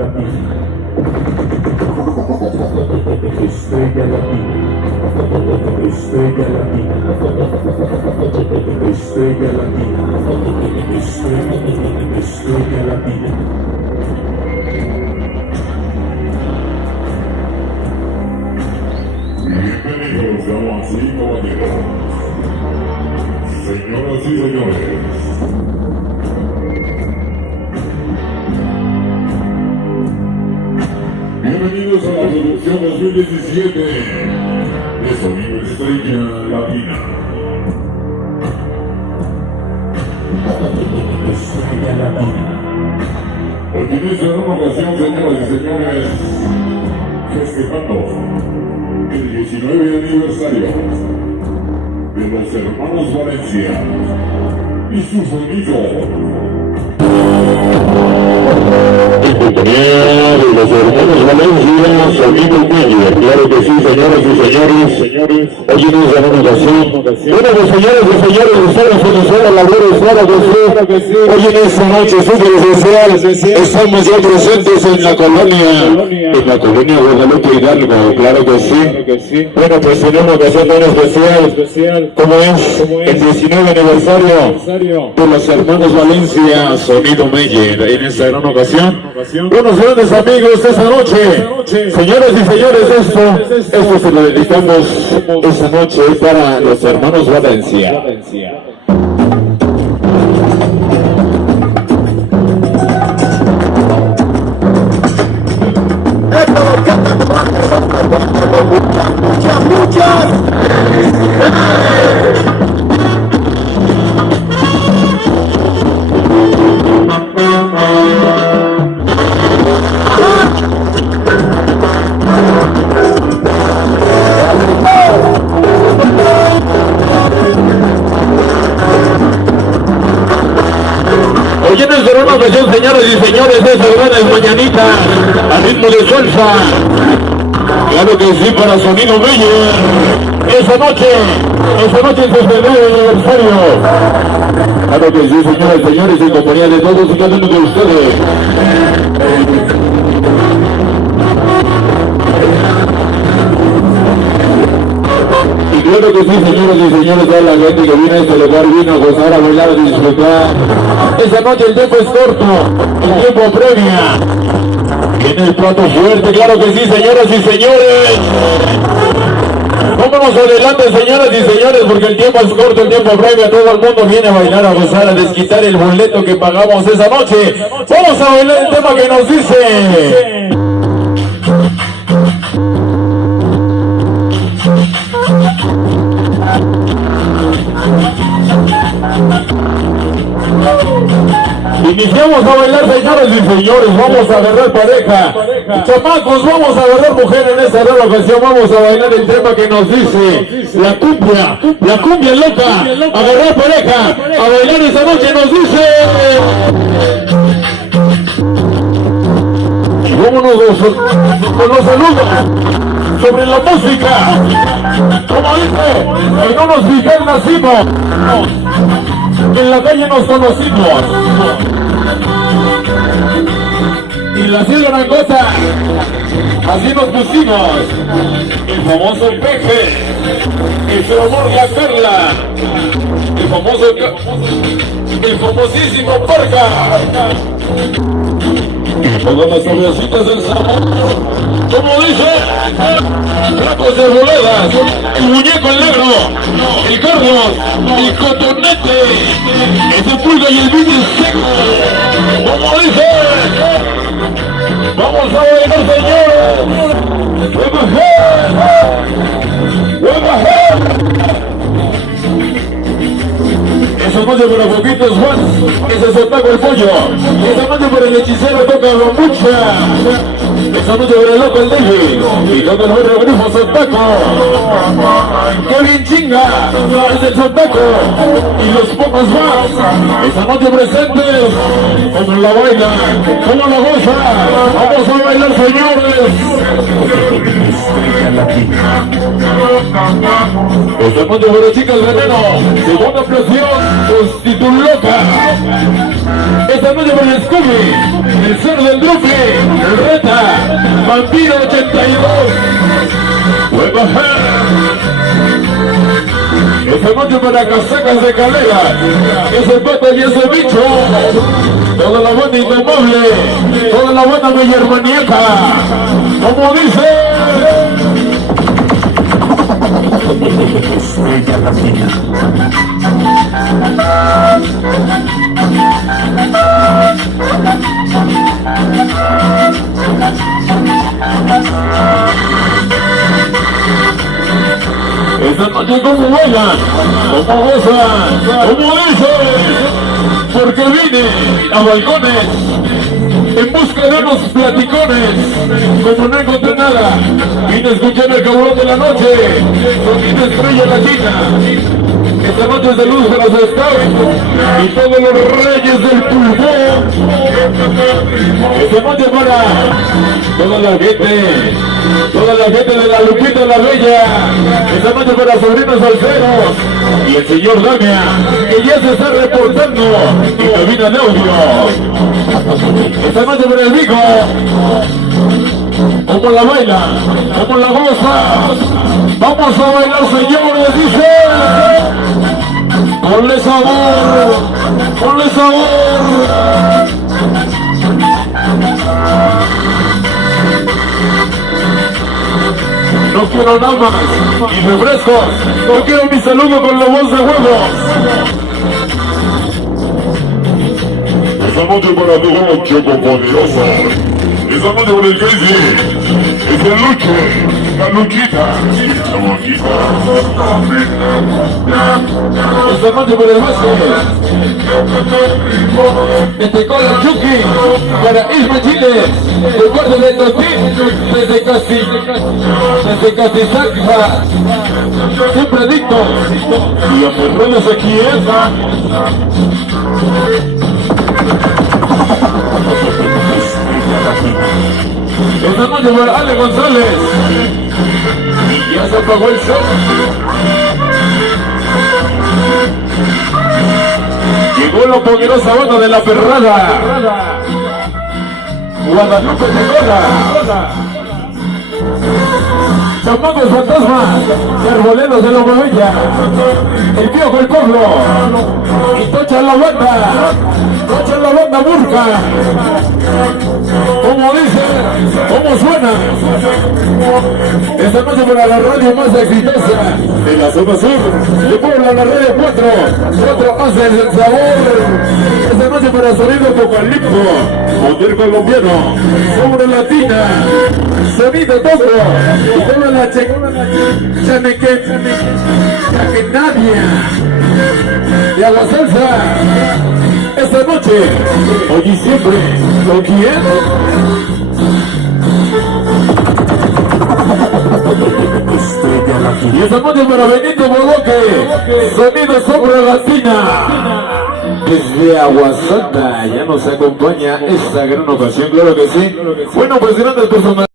Latina. Estrella Latina. Estrella Latina. Estrella Latina. Estrella Latina. Bienvenidos, damas y caballeros. Señoras y señores. Bienvenidos a la producción 2017 de Sonido Estrella Latina. Estrella Latina. Hoy en esta nueva ocasión, señoras y señores, festejando el 19 aniversario de los hermanos Valencia y su sonido. En compañía de los hermanos Valencia, sonido medio. Claro que sí, señoras y señores. Hoy en esta nueva ocasión. Bueno, pues señoras y señores, estamos iniciando labores, claro que sí. Hoy en esta noche súper especial, estamos ya presentes en la colonia Guadalupe Hidalgo, claro que sí. Bueno, pues tenemos que hacer un especial, como es el 19 aniversario de los hermanos Valencia, sonido Meyer, en esta gran ocasión. Unos grandes amigos esta noche. Señoras y señores, esto se lo dedicamos esta noche para los hermanos Valencia. Hoy en esta gran ocasión, señoras y señores, esa gran mañanita al ritmo de salsa. Claro que sí, para Sonido Meyer. Esa noche es su primer aniversario. Claro que sí, señoras y señores, en compañía de todos y cada uno de ustedes. Y claro que sí, señoras y señores, toda la gente que viene a este lugar vino a gozar, a bailar, a disfrutar. Esta noche el tiempo es corto, el tiempo premia. Viene el plato fuerte, claro que sí, señoras y señores. Vámonos adelante, señoras y señores, porque el tiempo es corto, el tiempo premia. Todo el mundo viene a bailar, a gozar, a desquitar el boleto que pagamos esa noche. Vamos a bailar el tema que nos dice. Iniciamos a bailar, señores y señores, vamos a agarrar pareja. Chamacos, vamos a agarrar mujer en esta nueva ocasión, vamos a bailar el tema que nos dice la cumbia loca, agarrar pareja, a bailar esta noche nos dice. Y vámonos con los saludos sobre la música. Como dice, en unos Miguel nacimos, en la calle nos conocimos. Y la ciudad Narangota, así nos pusimos. El famoso Peje, el amor la Carla, el famosísimo Porca. Y todas las sobrecitas del sabor, como dice, trapos de boledas, el muñeco el negro, el Carlos, el cotonete, ese pulga y el vídeo seco, como dice. Vamos a bailar, señores. Esa noche para poquitos Juan, ese se paga el pollo. Esa noche para el hechicero toca la mucha. Esa noche para el loco el DJ. Y toca el barrio grifo Santaco. ¡Qué bien chinga! Es el Santaco. Y los pocos más. Esa noche presentes. Como la baila, como la goza. Vamos a bailar, señores. Esta noche para chicas veneno. Segunda presión. Prostituta loca. Esta noche noche por el Scooby, el cerro del Drupi, el Reta, Vampiro 82, Buen bajar. Esta noche para casacas de calera, ese pato y ese bicho, toda la banda indomable, toda la banda villarmaniaca, como dice. Estrella Latina. Esta noche como bailan, como gozan, como dicen, porque vine a balcones en busca de unos platicones, como no encontré nada, vine a escuchar el cabrón de la noche, sonido Estrella Latina. Esta noche es de luz para los estados y todos los reyes del pulmón. Esta noche para toda la gente de la Lupita la Bella. Esta noche para sobrinos solteros y el señor Damia, que ya se está reportando en cabina de audio. Esta noche para el Vico. Como la baila, como la goza. Vamos a bailar, señores, dice. Ponle sabor, ponle sabor. No quiero nada más, ni refrescos. No quiero mi saludo con la voz de huevos. Esta noche para tu Choco Poderoso. Esta noche para el Crazy. Es el Luche, la Luchita, la Boquita. Esta noche para el Vázquez. Desde Cola Chucky, para Isma Chile, de parte de Totín, desde Castizacja, siempre adicto, y aferrados aquí Esta noche para Ale González, y ya se apagó el show. Llegó la poderosa banda de la perrada, Guadalupe de Cola, Chamacos Fantasmas, Arboleros de la Bobilla, el Piojo del Pueblo, y Tocha la banda Burka. Como dice, como suena. Esta noche para la radio más exitosa de la zona sur, de Puebla, la radio 4 hace el sabor. Esta noche para sonido apocalipto, poder colombiano, sobre latina, sonido toco, y toda la chaneque nadie de a la salsa. Esta noche, hoy y siempre, ¿con quién? Estrella Latina. Y esta noche para Benito Bodoque, sonido sobre latina. Desde Aguasanta ya nos acompaña esta gran ocasión, claro que sí. Bueno, pues grandes personas.